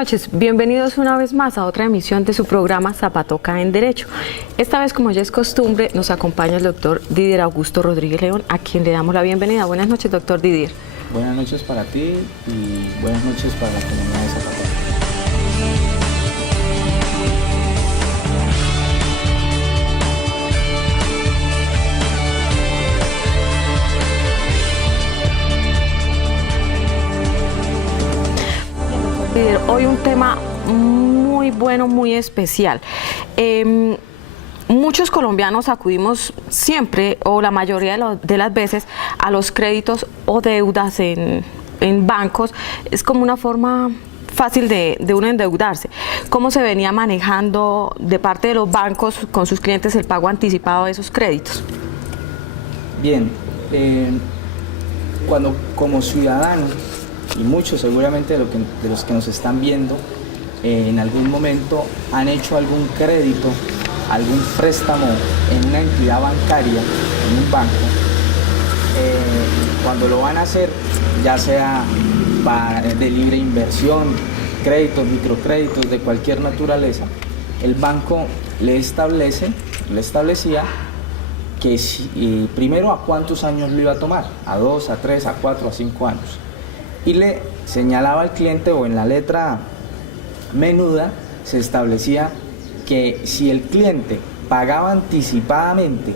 noches, bienvenidos una vez más a otra emisión de su programa Zapatoca en Derecho. Esta vez, como ya es costumbre, nos acompaña el doctor Didier Augusto Rodríguez León, a quien le damos la bienvenida. Buenas noches, doctor Didier. Buenas noches para ti y buenas noches para la comunidad de Zapatoca. Hoy un tema muy bueno, muy especial. Muchos colombianos acudimos siempre o la mayoría de las veces a los créditos o deudas en bancos. Es como una forma fácil de uno endeudarse. ¿Cómo se venía manejando de parte de los bancos con sus clientes el pago anticipado de esos créditos? Bien, cuando como ciudadanos, y muchos seguramente de los que nos están viendo, en algún momento han hecho algún crédito, algún préstamo en una entidad bancaria, en un banco, cuando lo van a hacer, ya sea de libre inversión, créditos, microcréditos de cualquier naturaleza, el banco le establecía que primero a cuántos años lo iba a tomar, a 2, a 3, a 4, a 5 años. Y le señalaba al cliente, o en la letra menuda se establecía que si el cliente pagaba anticipadamente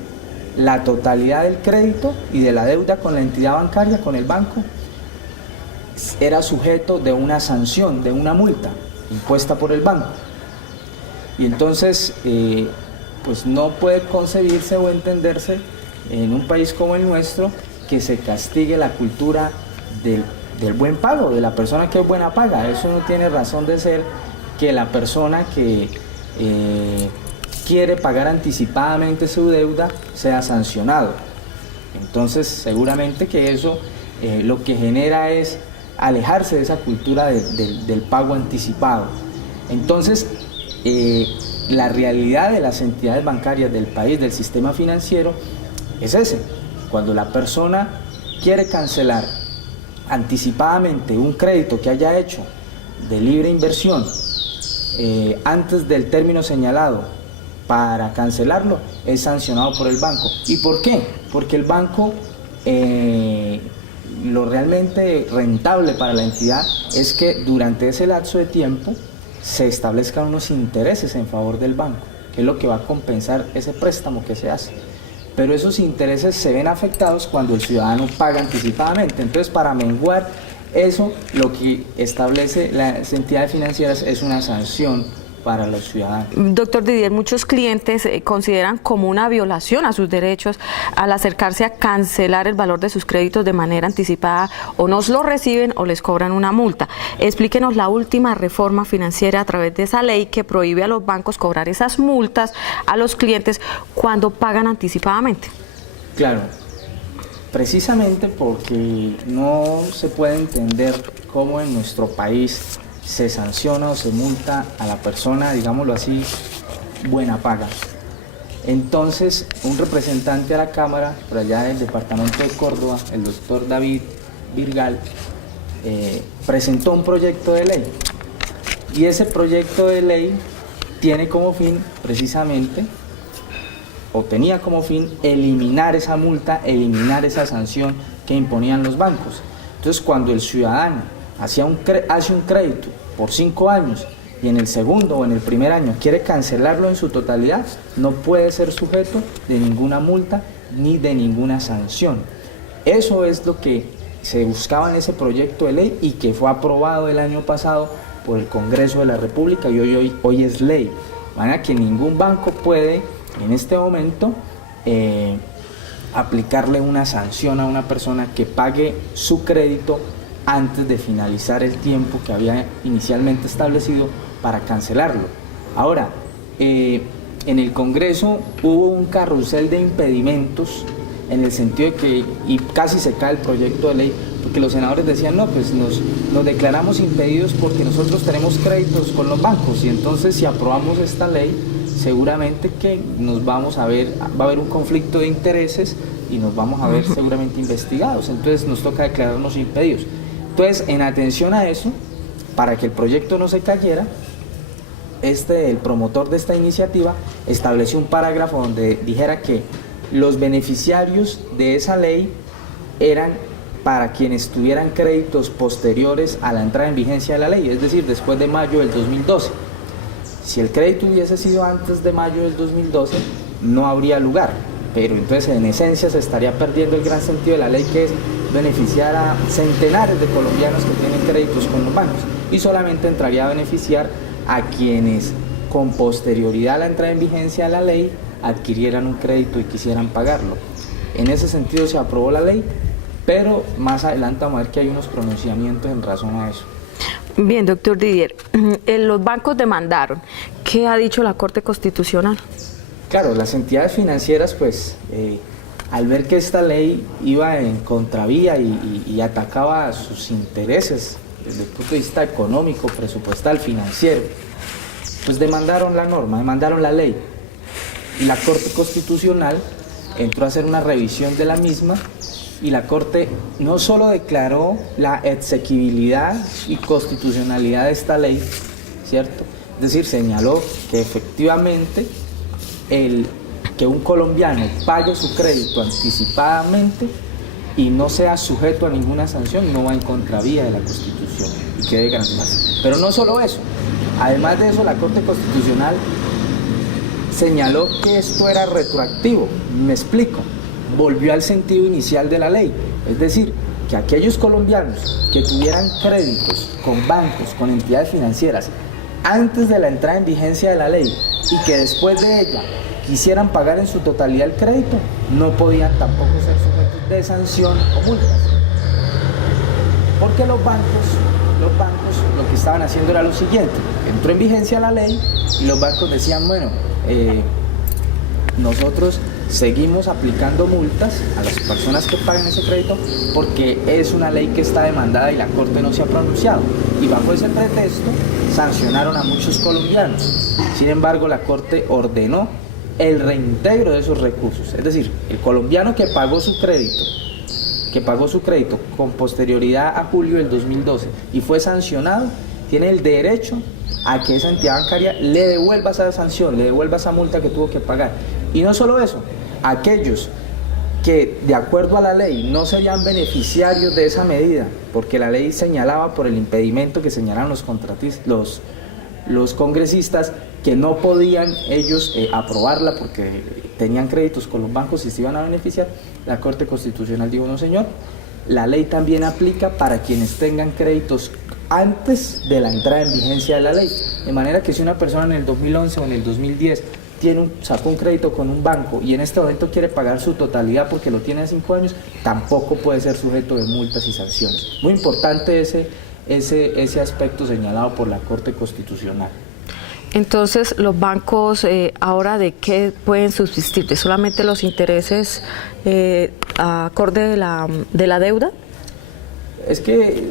la totalidad del crédito y de la deuda con la entidad bancaria, con el banco, era sujeto de una sanción, de una multa impuesta por el banco. Y entonces pues no puede concebirse o entenderse en un país como el nuestro que se castigue la cultura del buen pago, de la persona que es buena paga. Eso no tiene razón de ser, que la persona que quiere pagar anticipadamente su deuda sea sancionado. Entonces seguramente que eso lo que genera es alejarse de esa cultura del pago anticipado. Entonces la realidad de las entidades bancarias del país, del sistema financiero, es ese: cuando la persona quiere cancelar anticipadamente un crédito que haya hecho de libre inversión antes del término señalado para cancelarlo, es sancionado por el banco. ¿Y por qué? Porque el banco, lo realmente rentable para la entidad es que durante ese lapso de tiempo se establezcan unos intereses en favor del banco, que es lo que va a compensar ese préstamo que se hace. Pero esos intereses se ven afectados cuando el ciudadano paga anticipadamente. Entonces, para menguar eso, lo que establece las entidades financieras es una sanción para los ciudadanos. Doctor Didier, muchos clientes consideran como una violación a sus derechos al acercarse a cancelar el valor de sus créditos de manera anticipada, o no lo reciben o les cobran una multa. Explíquenos la última reforma financiera a través de esa ley que prohíbe a los bancos cobrar esas multas a los clientes cuando pagan anticipadamente. Claro, precisamente porque no se puede entender cómo en nuestro país se sanciona o se multa a la persona, digámoslo así, buena paga. Entonces, un representante a la Cámara, por allá del departamento de Córdoba, el doctor David Virgal, presentó un proyecto de ley. Y ese proyecto de ley tiene como fin, precisamente, o tenía como fin, eliminar esa multa, eliminar esa sanción que imponían los bancos. Entonces, cuando el ciudadano hace un crédito por 5 años y en el segundo o en el primer año quiere cancelarlo en su totalidad, no puede ser sujeto de ninguna multa ni de ninguna sanción. Eso es lo que se buscaba en ese proyecto de ley y que fue aprobado el año pasado por el Congreso de la República y hoy es ley. De manera que ningún banco puede en este momento aplicarle una sanción a una persona que pague su crédito antes de finalizar el tiempo que había inicialmente establecido para cancelarlo. Ahora, en el Congreso hubo un carrusel de impedimentos, en el sentido de que, y casi se cae el proyecto de ley, porque los senadores decían, no, pues nos declaramos impedidos porque nosotros tenemos créditos con los bancos, y entonces si aprobamos esta ley, seguramente que va a haber un conflicto de intereses y nos vamos a ver seguramente investigados, entonces nos toca declararnos impedidos. Entonces, en atención a eso, para que el proyecto no se cayera, el promotor de esta iniciativa estableció un parágrafo donde dijera que los beneficiarios de esa ley eran para quienes tuvieran créditos posteriores a la entrada en vigencia de la ley, es decir, después de mayo del 2012. Si el crédito hubiese sido antes de mayo del 2012, no habría lugar, pero entonces en esencia se estaría perdiendo el gran sentido de la ley, que es beneficiar a centenares de colombianos que tienen créditos con los bancos, y solamente entraría a beneficiar a quienes con posterioridad a la entrada en vigencia de la ley adquirieran un crédito y quisieran pagarlo. En ese sentido se aprobó la ley, pero más adelante vamos a ver que hay unos pronunciamientos en razón a eso. Bien, doctor Didier, los bancos demandaron. ¿Qué ha dicho la Corte Constitucional? Claro, las entidades financieras, pues, al ver que esta ley iba en contravía y atacaba sus intereses desde el punto de vista económico, presupuestal, financiero, pues demandaron la norma, demandaron la ley. Y la Corte Constitucional entró a hacer una revisión de la misma, y la Corte no solo declaró la exequibilidad y constitucionalidad de esta ley, ¿cierto? Es decir, señaló que efectivamente que un colombiano pague su crédito anticipadamente y no sea sujeto a ninguna sanción no va en contravía de la Constitución y que debe garantizarse. Pero no solo eso, además de eso la Corte Constitucional señaló que esto era retroactivo. Me explico. Volvió al sentido inicial de la ley, es decir, que aquellos colombianos que tuvieran créditos con bancos, con entidades financieras, antes de la entrada en vigencia de la ley y que después de ella quisieran pagar en su totalidad el crédito, no podían tampoco ser sujetos de sanción o multas. Porque los bancos lo que estaban haciendo era lo siguiente: entró en vigencia la ley y los bancos decían, bueno, nosotros seguimos aplicando multas a las personas que paguen ese crédito porque es una ley que está demandada y la Corte no se ha pronunciado, y bajo ese pretexto sancionaron a muchos colombianos. Sin embargo, la Corte ordenó el reintegro de esos recursos, es decir, el colombiano que pagó su crédito con posterioridad a julio del 2012 y fue sancionado, tiene el derecho a que esa entidad bancaria le devuelva esa sanción, le devuelva esa multa que tuvo que pagar. Y no solo eso, aquellos que de acuerdo a la ley no serían beneficiarios de esa medida, porque la ley señalaba por el impedimento que señalaron los congresistas, que no podían ellos aprobarla porque tenían créditos con los bancos y se iban a beneficiar, la Corte Constitucional dijo, no señor, la ley también aplica para quienes tengan créditos antes de la entrada en vigencia de la ley, de manera que si una persona en el 2011 o en el 2010 sacó un crédito con un banco y en este momento quiere pagar su totalidad porque lo tiene a 5 años, tampoco puede ser sujeto de multas y sanciones. Muy importante ese aspecto señalado por la Corte Constitucional. Entonces, los bancos ahora ¿de qué pueden subsistir? ¿De solamente los intereses acorde de la deuda? Es que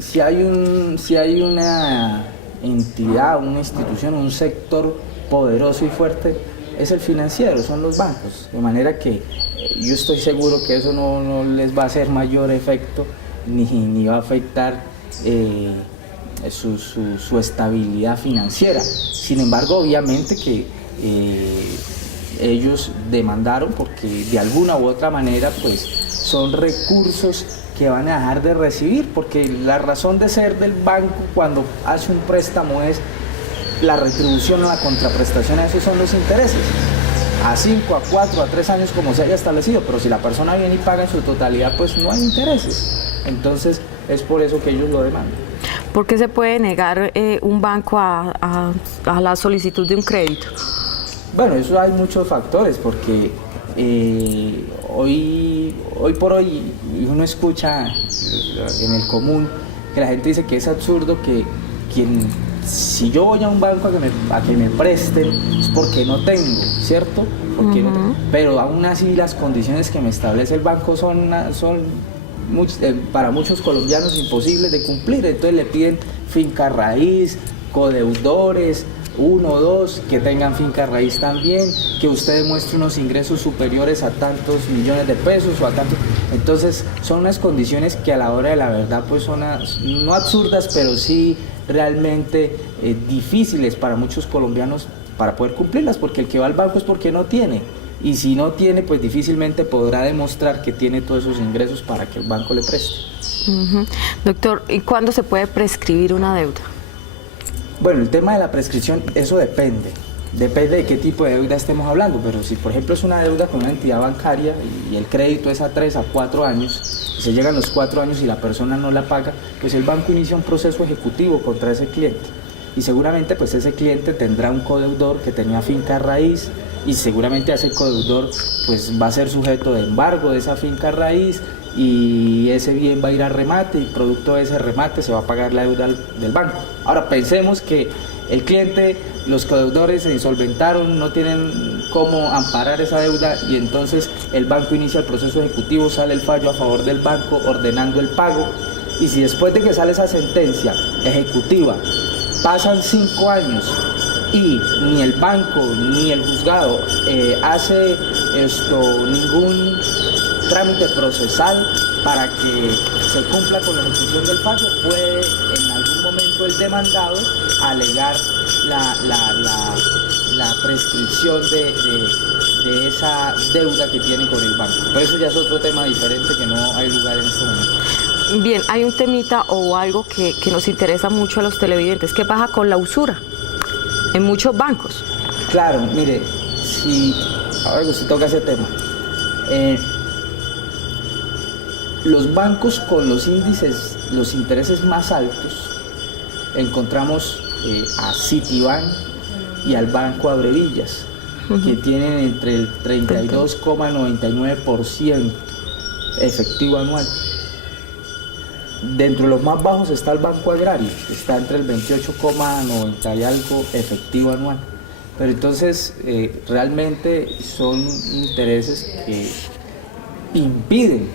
si hay una entidad, una institución, un sector poderoso y fuerte, es el financiero, son los bancos, de manera que yo estoy seguro que eso no les va a hacer mayor efecto ni va a afectar su estabilidad financiera. Sin embargo, obviamente que ellos demandaron porque de alguna u otra manera pues son recursos que van a dejar de recibir, porque la razón de ser del banco cuando hace un préstamo es la retribución o la contraprestación, a esos son los intereses, a 5, a 4, a 3 años como se haya establecido, pero si la persona viene y paga en su totalidad, pues no hay intereses. Entonces es por eso que ellos lo demandan. ¿Por qué se puede negar un banco a la solicitud de un crédito? Bueno, eso hay muchos factores, porque hoy por hoy uno escucha en el común que la gente dice que es absurdo que si yo voy a un banco a que me presten es porque no tengo, ¿cierto? Porque no tengo. Pero aún así las condiciones que me establece el banco son para muchos colombianos imposibles de cumplir. Entonces le piden finca raíz, codeudores, uno o dos, que tengan finca raíz también, que usted demuestre unos ingresos superiores a tantos millones de pesos o a tantos. Entonces son unas condiciones que a la hora de la verdad pues son no absurdas, pero sí realmente difíciles para muchos colombianos para poder cumplirlas, porque el que va al banco es porque no tiene. Y si no tiene, pues difícilmente podrá demostrar que tiene todos esos ingresos para que el banco le preste. Doctor, ¿y cuándo se puede prescribir una deuda? Bueno, el tema de la prescripción, eso depende de qué tipo de deuda estemos hablando, pero si por ejemplo es una deuda con una entidad bancaria y el crédito es a 3 a 4 años, y se llegan los 4 años y la persona no la paga, pues el banco inicia un proceso ejecutivo contra ese cliente. Y seguramente pues ese cliente tendrá un codeudor que tenía finca raíz, y seguramente ese codeudor pues va a ser sujeto de embargo de esa finca raíz, y ese bien va a ir a remate, y producto de ese remate se va a pagar la deuda del banco. Ahora pensemos que el cliente, los codeudores se insolventaron, no tienen cómo amparar esa deuda, y entonces el banco inicia el proceso ejecutivo, sale el fallo a favor del banco ordenando el pago, y si después de que sale esa sentencia ejecutiva pasan 5 años y ni el banco ni el juzgado hace ningún trámite procesal para que se cumpla con la ejecución del fallo, puede en algún momento el demandado alegar la prescripción de esa deuda que tiene con el banco. Pero eso ya es otro tema diferente que no hay lugar en este momento. Bien, hay un temita o algo que nos interesa mucho a los televidentes. ¿Qué pasa con la usura en muchos bancos? Claro, mire, si ahora que usted toca ese tema, los bancos con los índices, los intereses más altos, encontramos a Citibank y al Banco Abrevillas, que tienen entre el 32,99% efectivo anual. Dentro de los más bajos está el Banco Agrario, que está entre el 28,90 y algo efectivo anual. Pero entonces realmente son intereses que impiden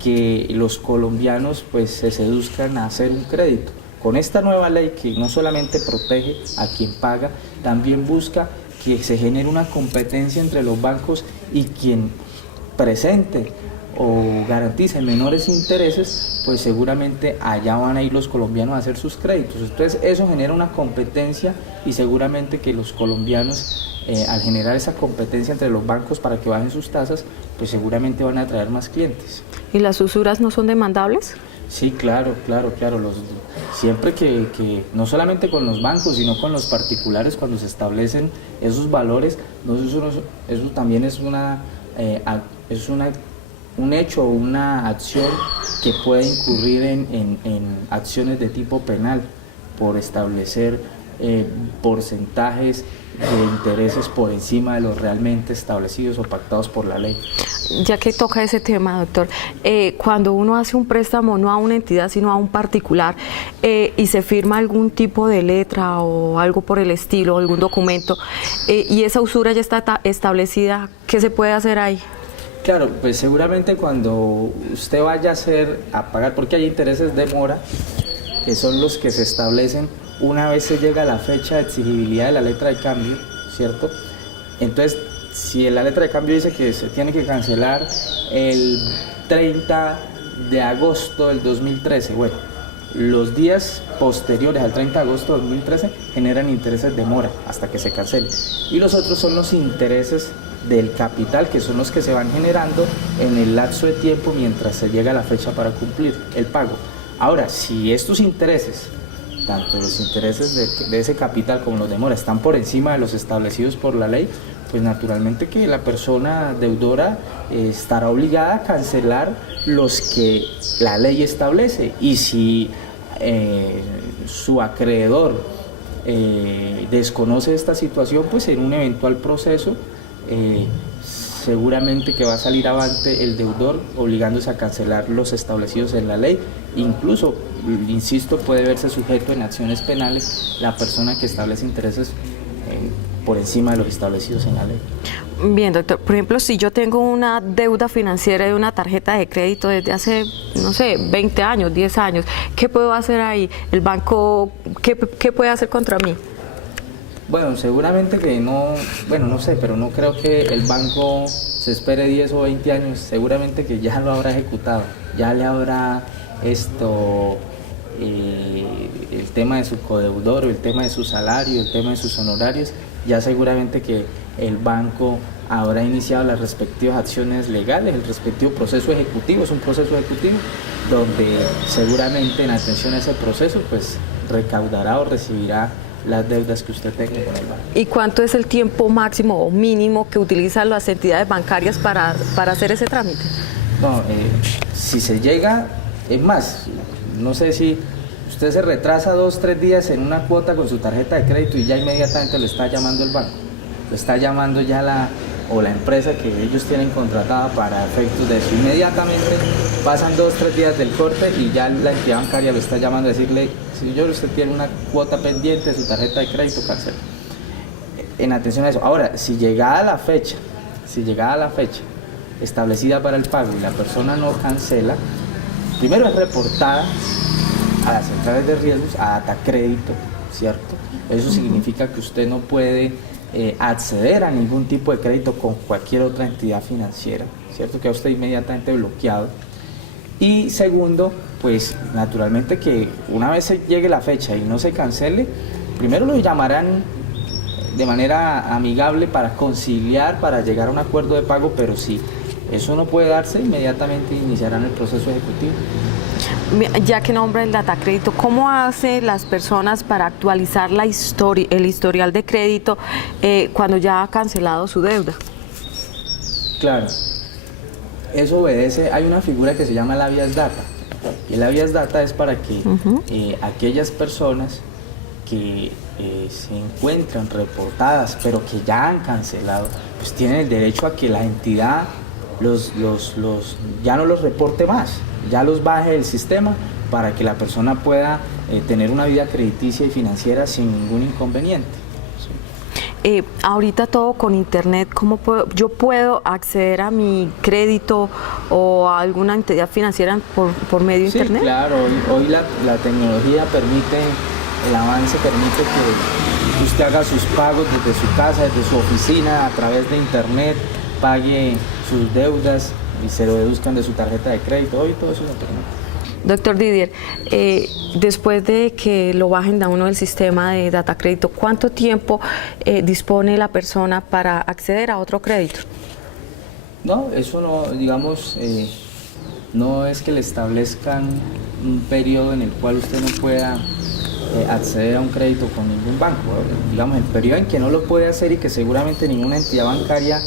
que los colombianos pues se seduzcan a hacer un crédito. Con esta nueva ley que no solamente protege a quien paga, también busca que se genere una competencia entre los bancos y quien presente o garantice menores intereses, pues seguramente allá van a ir los colombianos a hacer sus créditos. Entonces eso genera una competencia, y seguramente que los colombianos al generar esa competencia entre los bancos para que bajen sus tasas, pues seguramente van a atraer más clientes. ¿Y las usuras no son demandables? Sí, claro. Siempre que no solamente con los bancos, sino con los particulares, cuando se establecen esos valores, eso también es un hecho o una acción que puede incurrir en acciones de tipo penal por establecer porcentajes de intereses por encima de los realmente establecidos o pactados por la ley. Ya que toca ese tema, doctor, cuando uno hace un préstamo no a una entidad sino a un particular y se firma algún tipo de letra o algo por el estilo, algún documento, y esa usura ya está establecida, ¿qué se puede hacer ahí? Claro, pues seguramente cuando usted vaya a pagar, porque hay intereses de mora, que son los que se establecen una vez se llega a la fecha de exigibilidad de la letra de cambio, ¿cierto? Entonces, si la letra de cambio dice que se tiene que cancelar el 30 de agosto del 2013, bueno, los días posteriores al 30 de agosto del 2013 generan intereses de mora hasta que se cancele. Y los otros son los intereses del capital, que son los que se van generando en el lapso de tiempo mientras se llega a la fecha para cumplir el pago. Ahora, si estos intereses, tanto los intereses de ese capital como los de mora, están por encima de los establecidos por la ley, pues naturalmente que la persona deudora estará obligada a cancelar los que la ley establece. Y si su acreedor desconoce esta situación, pues en un eventual proceso seguramente que va a salir avante el deudor obligándose a cancelar los establecidos en la ley. Incluso, insisto, puede verse sujeto en acciones penales la persona que establece intereses por encima de los establecidos en la ley. Bien, doctor. Por ejemplo, si yo tengo una deuda financiera de una tarjeta de crédito desde hace, no sé, 20 años, 10 años, ¿qué puedo hacer ahí? ¿El banco qué puede hacer contra mí? Bueno, seguramente que no, bueno, no sé, pero no creo que el banco se espere 10 o 20 años, seguramente que ya lo habrá ejecutado, ya le habrá el tema de su codeudor, el tema de su salario, el tema de sus honorarios, ya seguramente que el banco habrá iniciado las respectivas acciones legales, el respectivo proceso ejecutivo, es un proceso ejecutivo donde seguramente en atención a ese proceso pues recaudará o recibirá las deudas que usted tenga con el banco. ¿Y cuánto es el tiempo máximo o mínimo que utilizan las entidades bancarias para hacer ese trámite? No, si se llega, es más, no sé si usted se retrasa 2-3 días en una cuota con su tarjeta de crédito y ya inmediatamente lo está llamando el banco, lo está llamando ya la empresa que ellos tienen contratada para efectos de eso. Inmediatamente pasan 2-3 días del corte y ya la entidad bancaria lo está llamando a decirle, señor, usted tiene una cuota pendiente de su tarjeta de crédito, cancela. En atención a eso. Ahora, si llegada la fecha establecida para el pago y la persona no cancela, primero es reportada a las centrales de riesgos, a Datacrédito, ¿cierto? Eso significa que usted no puede acceder a ningún tipo de crédito con cualquier otra entidad financiera, ¿cierto? Queda usted inmediatamente bloqueado. Y segundo, pues naturalmente que una vez llegue la fecha y no se cancele, primero lo llamarán de manera amigable para conciliar, para llegar a un acuerdo de pago, pero si eso no puede darse, inmediatamente iniciarán el proceso ejecutivo. Ya que nombra el Datacrédito, ¿cómo hacen las personas para actualizar el historial de crédito cuando ya ha cancelado su deuda? Claro, eso obedece, hay una figura que se llama el habeas data. Y el habeas data es para que aquellas personas que se encuentran reportadas pero que ya han cancelado, pues tienen el derecho a que la entidad ya no los reporte más, ya los baje del sistema para que la persona pueda tener una vida crediticia y financiera sin ningún inconveniente. Ahorita todo con internet, ¿cómo yo puedo acceder a mi crédito o a alguna entidad financiera por medio de internet? Sí, claro, hoy la tecnología permite, el avance permite que usted haga sus pagos desde su casa, desde su oficina, a través de internet, pague sus deudas y se lo deduzcan de su tarjeta de crédito. Hoy todo eso lo permite. Doctor Didier, después de que lo bajen a uno del sistema de Datacrédito, ¿cuánto tiempo dispone la persona para acceder a otro crédito? No, eso no, digamos, no es que le establezcan un periodo en el cual usted no pueda acceder a un crédito con ningún banco. Digamos, el periodo en que no lo puede hacer y que seguramente ninguna entidad bancaria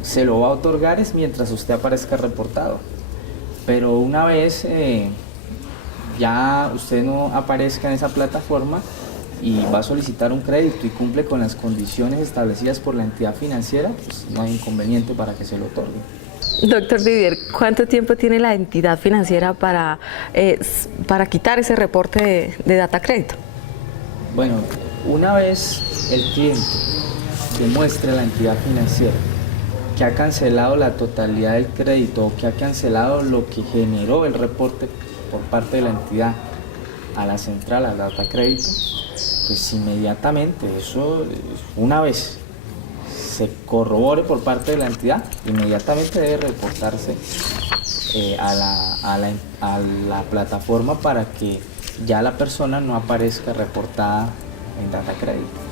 se lo va a otorgar es mientras usted aparezca reportado. Pero una vez ya usted no aparezca en esa plataforma y va a solicitar un crédito y cumple con las condiciones establecidas por la entidad financiera, pues no hay inconveniente para que se lo otorgue. Doctor Didier, ¿cuánto tiempo tiene la entidad financiera para quitar ese reporte de Datacrédito? Bueno, una vez el cliente demuestre a la entidad financiera que ha cancelado la totalidad del crédito o que ha cancelado lo que generó el reporte por parte de la entidad a la central, a Datacrédito, pues inmediatamente, eso una vez se corrobore por parte de la entidad, inmediatamente debe reportarse a la plataforma para que ya la persona no aparezca reportada en Datacrédito.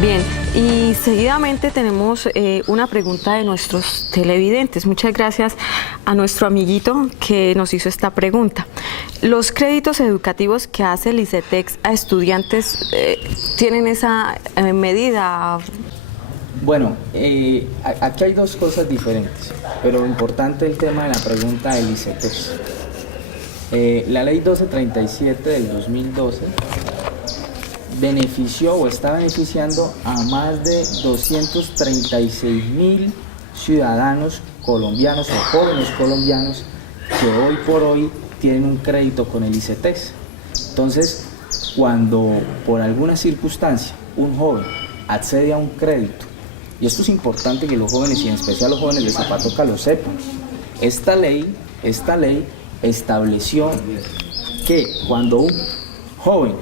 Bien, y seguidamente tenemos una pregunta de nuestros televidentes. Muchas gracias a nuestro amiguito que nos hizo esta pregunta. ¿Los créditos educativos que hace el ICETEX a estudiantes tienen esa medida? Bueno, aquí hay dos cosas diferentes, pero importante el tema de la pregunta del ICETEX. La ley 1237 del 2012 benefició o está beneficiando a más de 236.000 ciudadanos colombianos o jóvenes colombianos que hoy por hoy tienen un crédito con el ICETEX. Entonces, cuando por alguna circunstancia un joven accede a un crédito, y esto es importante que los jóvenes, y en especial los jóvenes de Zapatoca, lo sepan, esta ley estableció que cuando un joven,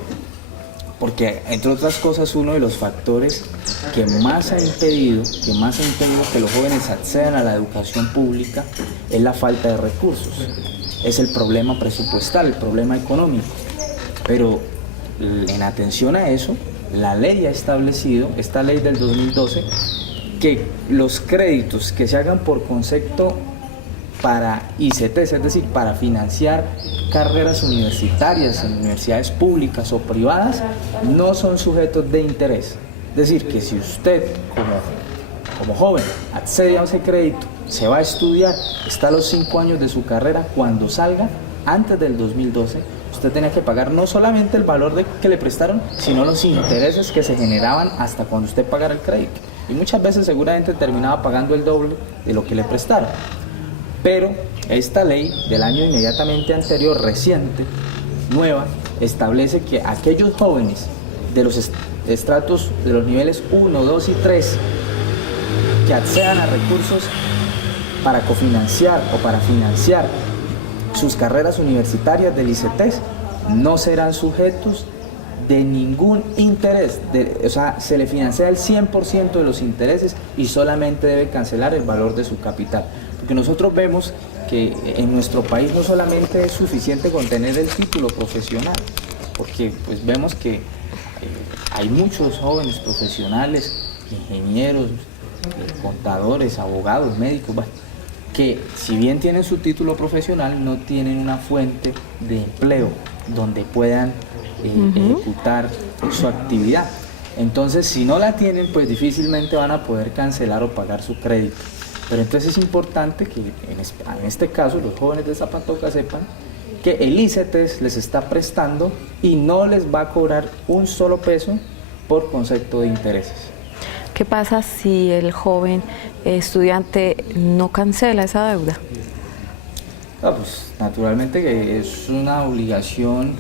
porque entre otras cosas uno de los factores que más ha impedido que los jóvenes accedan a la educación pública es la falta de recursos, es el problema presupuestal, el problema económico. Pero en atención a eso, la ley ha establecido, esta ley del 2012, que los créditos que se hagan por concepto para ICETEX, es decir, para financiar carreras universitarias en universidades públicas o privadas, no son sujetos de interés. Es decir, que si usted como joven accede a ese crédito, se va a estudiar, está a los 5 años de su carrera, cuando salga, antes del 2012, usted tenía que pagar no solamente el valor que le prestaron, sino los intereses que se generaban hasta cuando usted pagara el crédito. Y muchas veces seguramente terminaba pagando el doble de lo que le prestaron. Pero esta ley del año inmediatamente anterior, reciente, nueva, establece que aquellos jóvenes de los estratos de los niveles 1, 2 y 3 que accedan a recursos para cofinanciar o para financiar sus carreras universitarias del ICETEX no serán sujetos de ningún interés, o sea, se le financia el 100% de los intereses y solamente debe cancelar el valor de su capital. Porque nosotros vemos que en nuestro país no solamente es suficiente con tener el título profesional, porque pues vemos que hay muchos jóvenes profesionales, ingenieros, contadores, abogados, médicos, que si bien tienen su título profesional, no tienen una fuente de empleo donde puedan ejecutar su actividad. Entonces, si no la tienen, pues difícilmente van a poder cancelar o pagar su crédito. Pero entonces es importante que en este caso los jóvenes de Zapatoca sepan que el ICETEX les está prestando y no les va a cobrar un solo peso por concepto de intereses. ¿Qué pasa si el joven estudiante no cancela esa deuda? Pues naturalmente que es una obligación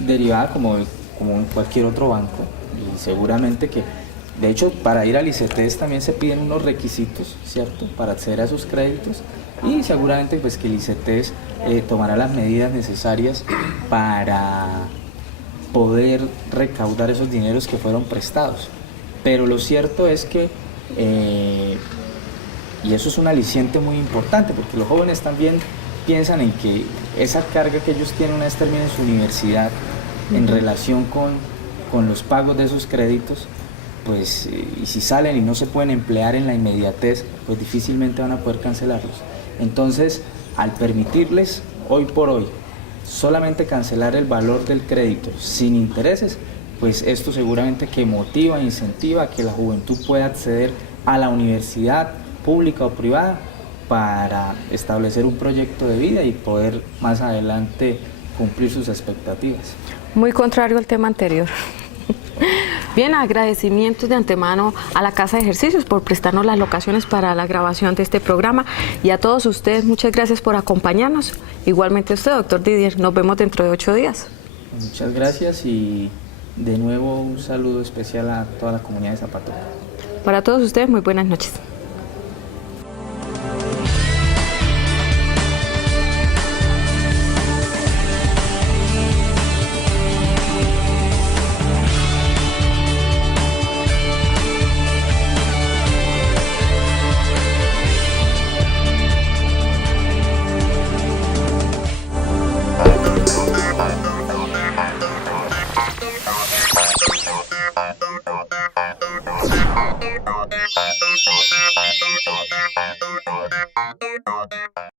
derivada como en cualquier otro banco, y seguramente que, de hecho, para ir al ICETEX también se piden unos requisitos, ¿cierto?, para acceder a esos créditos, y seguramente pues que el ICETEX tomará las medidas necesarias para poder recaudar esos dineros que fueron prestados. Pero lo cierto es que, y eso es un aliciente muy importante, porque los jóvenes también piensan en que esa carga que ellos tienen una vez terminen su universidad en relación con los pagos de esos créditos, pues y si salen y no se pueden emplear en la inmediatez, pues difícilmente van a poder cancelarlos. Entonces, al permitirles hoy por hoy solamente cancelar el valor del crédito sin intereses, pues esto seguramente que motiva e incentiva a que la juventud pueda acceder a la universidad pública o privada para establecer un proyecto de vida y poder más adelante cumplir sus expectativas. Muy contrario al tema anterior. Bien, agradecimientos de antemano a la Casa de Ejercicios por prestarnos las locaciones para la grabación de este programa, y a todos ustedes muchas gracias por acompañarnos. Igualmente a usted, doctor Didier, nos vemos dentro de 8 días. Muchas gracias y de nuevo un saludo especial a toda la comunidad de Zapatoca. Para todos ustedes, muy buenas noches.